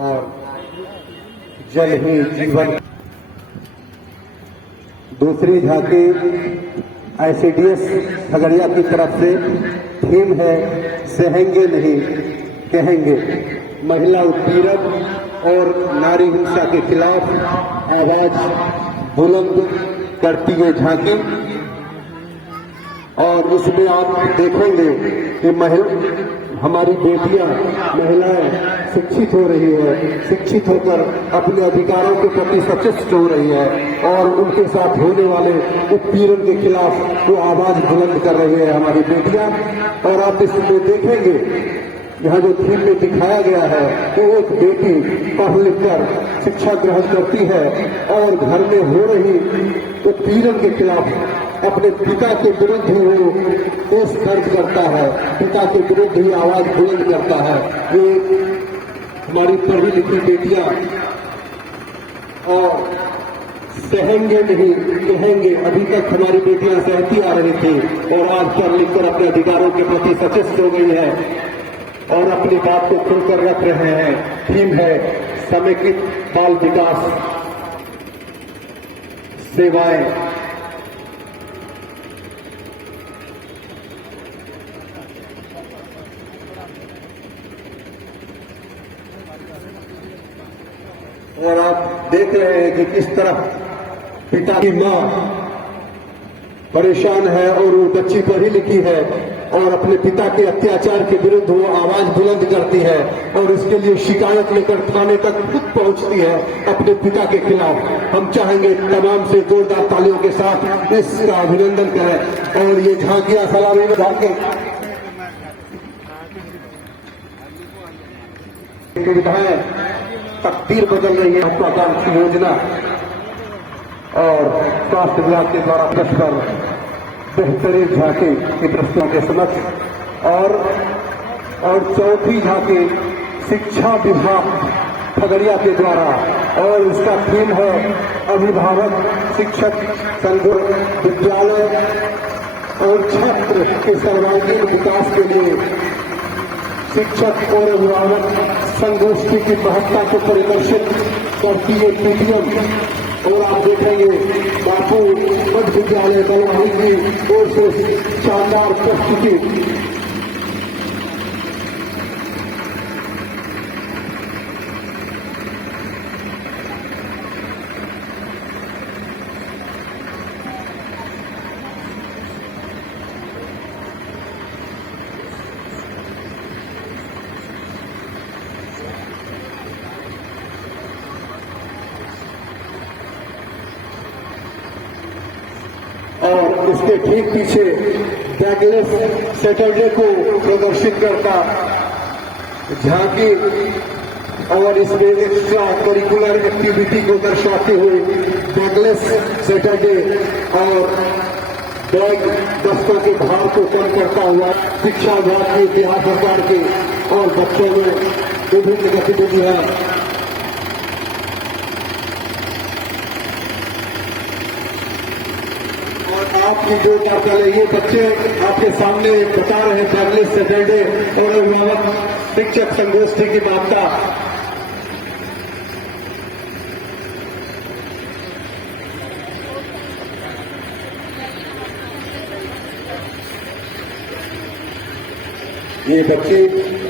और जल ही जीवन। दूसरी झांकी आईसीडीएस खगड़िया की तरफ से, थीम है सहेंगे नहीं कहेंगे। महिला उत्पीड़न और नारी हिंसा के खिलाफ आवाज बुलंद करती है झांकी। और इसमें आप देखेंगे कि हमारी बेटियां, महिलाएं शिक्षित हो रही है, शिक्षित होकर अपने अधिकारों के प्रति सचेत हो रही है और उनके साथ होने वाले उत्पीड़न के खिलाफ वो आवाज बुलंद कर रही है हमारी बेटियां। और आप इसमें देखेंगे यहाँ जो थीम में दिखाया गया है कि एक बेटी पढ़ लिख कर शिक्षा ग्रहण करती है और घर में हो रही उत्पीड़न के खिलाफ अपने पिता के विरुद्ध ही वो केस दर्ज करता है, पिता के विरुद्ध ही आवाज बुलंद करता है। ये हमारी पढ़ी लिखी बेटियां और सहेंगे नहीं कहेंगे, अभी तक हमारी बेटियां सहती आ रही थी और आज पढ़ लिख कर अपने अधिकारों के प्रति सचेत हो गई है और अपनी बात को खुलकर रख रहे हैं। थीम है समेकित बाल विकास सेवाएं। और आप देख रहे हैं कि किस तरह पिता की मां परेशान है और वो बच्ची पढ़ी लिखी है और अपने पिता के अत्याचार के विरुद्ध वो आवाज बुलंद करती है और इसके लिए शिकायत लेकर थाने तक खुद पहुंचती है अपने पिता के खिलाफ। हम चाहेंगे तमाम से जोरदार तालियों के साथ इसका अभिनंदन करें। और ये झांकियां सलामी में झांके सुविधाएं तकदीर बदल रही है। महत्वाकांक्षी योजना और स्वास्थ्य विभाग के द्वारा पेश कर बेहतरीन झांकी की दृष्टियों के समक्ष। और चौथी झांकी शिक्षा विभाग खगड़िया के द्वारा और इसका थीम है अभिभावक शिक्षक संघ विद्यालय और छात्र के सर्वांगीण विकास के लिए शिक्षक और अभिभावक संगोष्ठी की महत्ता को परिदर्शित करती है पीटीएम। और आप देखेंगे बापू मध्य विद्यालय बलवाही की ओर से शानदार प्रस्तुति। और इसके ठीक पीछे बैकलेस सैटरडे को प्रदर्शित करता झांकी और इसमें एक्स्ट्रा करिकुलर एक्टिविटी को दर्शाते हुए बैकलेस सैटरडे और बैग दस्तों के भार को कम करता हुआ शिक्षा विभाग की बिहार सरकार के और बच्चों में विभिन्न गतिविधियां। आपकी जो चले ये बच्चे आपके सामने बता रहे हैं बैकलेस सैटरडे और अभिभावक शिक्षक संगोष्ठी की मान्यता। ये बच्चे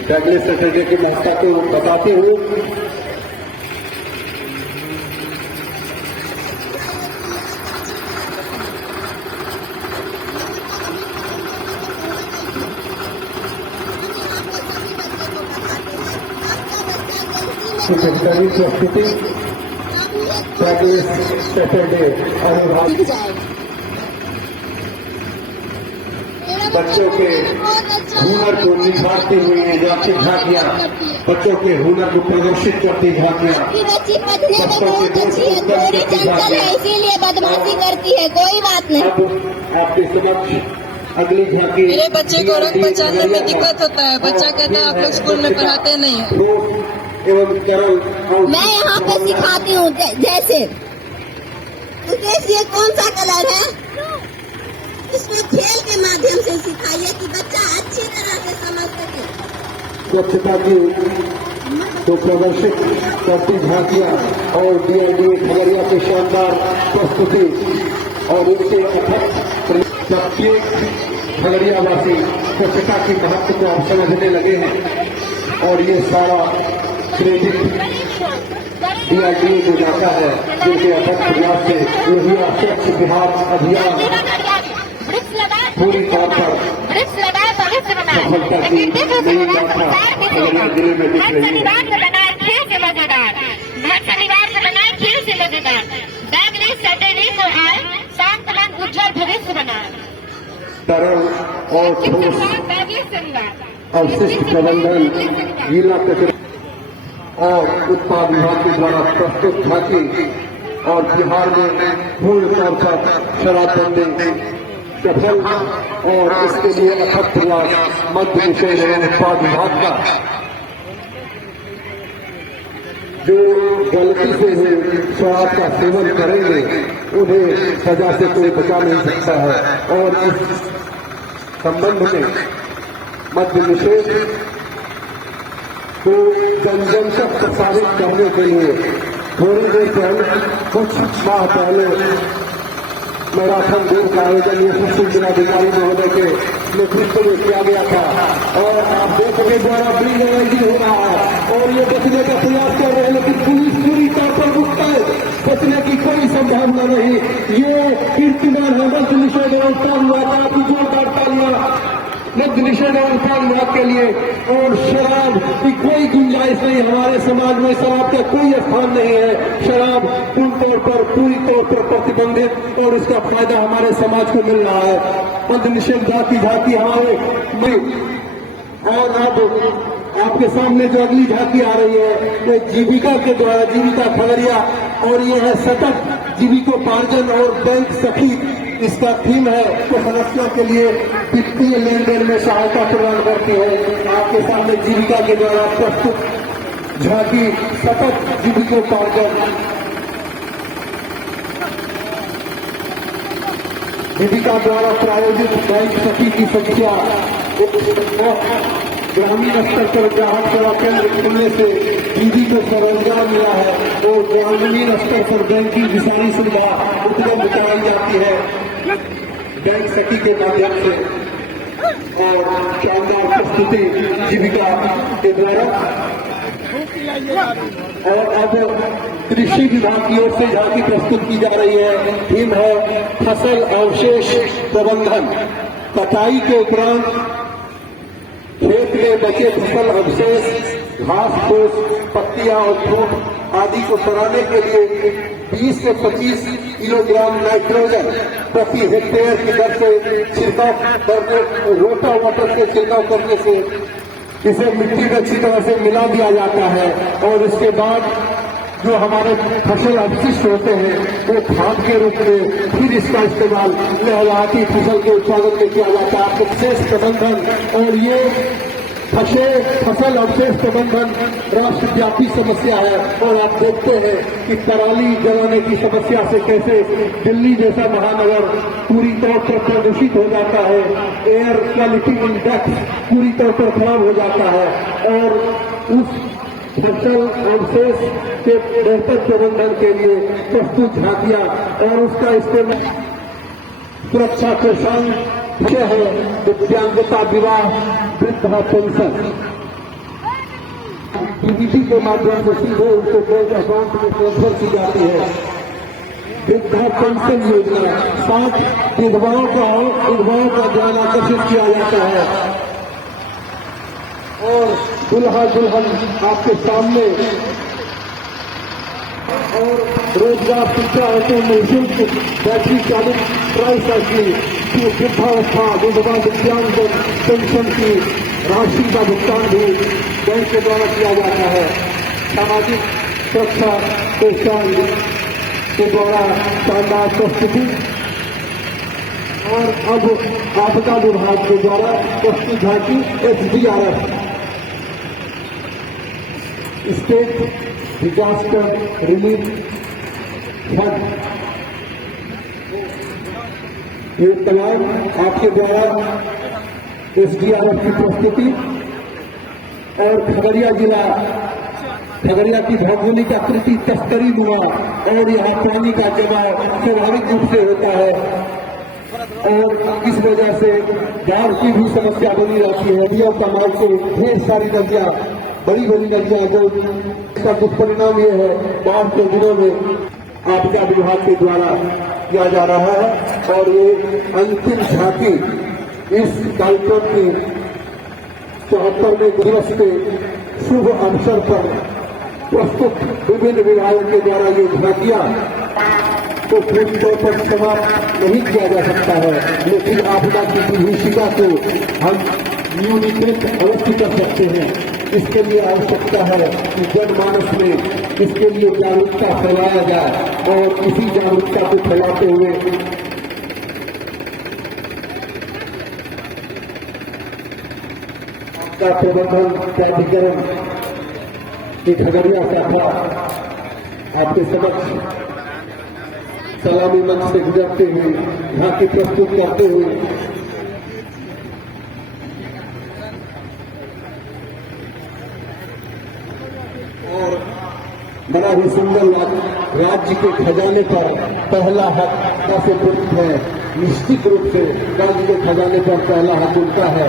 बैकलेस सैटरडे की महत्ता को बताते हुए बेहतरीन प्रस्तुति बैकलेस सैटरडे और बच्चों के हुनर को निखारती हुई झांकियां, बच्चों के हुनर को प्रदर्शित करती झांकियां, बच्चों के दोस्त इसीलिए बदमाशी करती है। कोई बात नहीं। अब आपके समक्ष अगली झांकी। मेरे बच्चे को रंग पहचानने में दिक्कत होता है। बच्चा कहता है आप लोग स्कूल में पढ़ाते नहीं है। मैं यहाँ पे सिखाती हूँ जैसे ये कौन सा कलर है, इसमें खेल के माध्यम से सिखाइए कि बच्चा अच्छी तरह से समझ सके। स्वच्छता की तो प्रदर्शित करती झांकियां और डीआरडीए खगड़िया की शानदार प्रस्तुति और उनके अथक प्रत्येक खगड़ियावासी स्वच्छता की महत्व को अब समझने लगे हैं और ये सारा क्रेडिट डीआरडीए को जाता है, जिनके अथक प्रयास से यही स्वच्छ बिहार अभियान पूरी तौर पर सफलता की नई यात्रा खगड़िया जिले में दिख रही है। तरल और ठोस अवशिष्ट प्रबंधन, गीला कचरा और उत्पाद विभाग के द्वारा प्रस्तुत झांकी और बिहार में पूर्ण तौर पर शराबबंदी सफल और इसके लिए अथक प्रयास मध्य निषेध एवं उत्पाद विभाग का। जो गलती से शराब का सेवन करेंगे उन्हें सजा से कोई बचा नहीं सकता है और इस संबंध में मद्य निषेध को जन जन तक प्रसारित करने के लिए थोड़ी देर पहले कुछ माह पहले मैराथन दौड़ का आयोजन यशस्वी जिलाधिकारी महोदय के नेतृत्व में किया गया था और आप देख के द्वारा ब्रिज एनर्जी हो रहा है और ये बचने का प्रयास कर रहे हैं, लेकिन पुलिस पूरी तौर पर मुक्त है, बचने की कोई संभावना नहीं। ये कीर्तिमान है मद्य निषेध एवं उत्पाद विभाग की जोरदार तालियां मद्य निषेध एवं उत्पाद विभाग के लिए। और शराब की कोई गुंजाइश नहीं, हमारे समाज में शराब का कोई स्थान नहीं है। शराब पूरी तौर पर प्रतिबंधित और इसका फायदा हमारे समाज को मिल रहा है। मद्य निषेध झांकी हमारे में। और अब आपके सामने जो अगली झांकी आ रही है वो जीविका के द्वारा, जीविका खगड़िया, और ये है सतत जीविकोपार्जन और बैंक सखी इसका थीम है। तो सदस्यों के लिए वित्तीय लेन देन में सहायता प्रदान करती है। आपके सामने जीविका के द्वारा प्रस्तुत झांकी सतत जीविकोपार्जन। जीविका द्वारा प्रायोजित बैंक सखी की संख्या ग्रामीण स्तर पर ग्राहक सेवा केंद्र खुलने से दीदी को स्वरोजगार मिला है और ग्रामीण स्तर पर बैंकिंग की सारी सुविधा उपलब्ध कराई जाती है बैंक सखी के माध्यम से। और शानदार प्रस्तुति जीविका के द्वारा। और अब कृषि विभाग की ओर से झांकी प्रस्तुत की जा रही है। थीम है फसल अवशेष प्रबंधन। कटाई के उपरांत खेत में बचे फसल अवशेष, घास फूस, पत्तियां और फूट आदि को सड़ाने के लिए 20 से 25 किलोग्राम नाइट्रोजन प्रति हेक्टेयर की दर से छिड़काव करने, रोटा वाटर से छिड़काव करने से इसे मिट्टी में अच्छी तरह से मिला दिया जाता है। और इसके बाद जो हमारे फसल अवशिष्ट होते हैं वो खाद के रूप में फिर इसका इस्तेमाल लहलहाती फसल के उत्पादन में किया जाता है। अवशेष प्रबंधन और ये फसल अवशेष प्रबंधन राष्ट्रव्यापी समस्या है। और आप देखते हैं कि पराली जलाने की समस्या से कैसे दिल्ली जैसा महानगर पूरी तौर पर प्रदूषित हो जाता है। एयर क्वालिटी इंडेक्स पूरी तौर पर खराब हो जाता है। और उस फसल अवशेष के बेहतर प्रबंधन के लिए प्रस्तुत झांकियां और उसका इस्तेमाल सुरक्षा के संग है दिव्यांगता विवाह वृद्धा पेंशन डीबीटी के माध्यम से सीधे उनके बैंक अकाउंट में ट्रांसफर की जाती है। वृद्धा पेंशन योजना, 5 विधवाओं का ध्यान आकर्षित किया जाता है। और दुल्हा दुल्हन आपके सामने। और रोजगार शिक्षा हेतु निःशुल्क बैटरी चालित ट्राईसाइकिल की वृद्धावस्था विधवा दिव्यांग पेंशन की राशि का भुगतान भी बैंक के द्वारा किया जाता है। सामाजिक सुरक्षा कोषांग के द्वारा शानदार प्रस्तुति। और अब आपदा विभाग के द्वारा प्रस्तुत झांकी SDRF state disaster relief fund. ये तमाम आपके द्वारा SDRF की प्रस्तुति। और खगड़िया जिला खगड़िया की भौगोलिक आकृति तस्करी नुमा और यहाँ पानी का जमाव स्वाभाविक रूप से होता है और इस वजह से बाढ़ की भी समस्या बनी रहती है। नदियों का मार्ग से ढेर सारी नदियां, बड़ी बड़ी नदियां, जो इसका दुष्परिणाम ये है बाढ़ के दिनों में आपदा विभाग के द्वारा किया जा रहा है और ये अंतिम झांकी इस कार्यक्रम की 74वें दिवस के शुभ अवसर पर प्रस्तुत विभिन्न विभागों के द्वारा ये झांकियां तो पूरी तौर पर समाप्त नहीं किया जा सकता है, लेकिन आपदा की विभीषिका को हम न्यूनीकृत अवश्य कर सकते हैं। इसके लिए आवश्यकता है कि जनमानस में इसके लिए जागरूकता फैलाया जाए और इसी जागरूकता को फैलाते हुए आपदा प्रबंधन प्राधिकरण की खगड़िया शाखा आपके समक्ष सलामी मंच से गुजरते हुए झांकी प्रस्तुत करते हुए और बड़ा ही सुंदर राज्य के खजाने पर पहला हक कैसे पुष्ट है। निश्चित रूप से राज्य के खजाने पर पहला हक उनका है।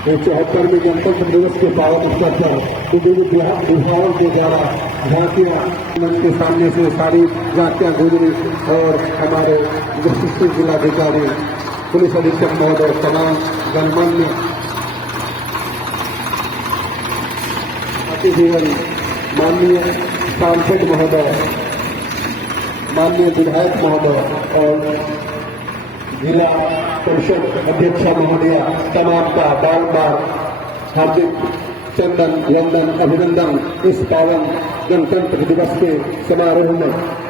तो 74वें गणतंत्र दिवस के पावन अवसर पर विभिन्न विभागों के द्वारा झांकियां मंच के सामने से सारी झांकियां गुजरी और हमारे विशिष्ट जिलाधिकारी, पुलिस अधीक्षक महोदय, तमाम गणमान्य अतिथिगण, माननीय सांसद महोदय, माननीय विधायक महोदय और जिला परिषद अध्यक्षा महोदया, तमाम का बार बार हार्दिक चंदन वंदन अभिनंदन इस पावन गणतंत्र दिवस के समारोह में।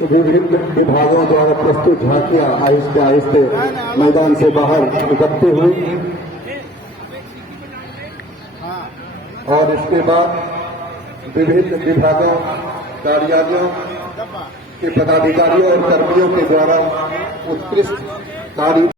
विभिन्न विभागों द्वारा प्रस्तुत झांकियां आहिस्ते आहिस्ते मैदान से बाहर निकलते हुए और इसके बाद विभिन्न विभागों, कार्यालयों के पदाधिकारियों और कर्मियों के द्वारा उत्कृष्ट कार्य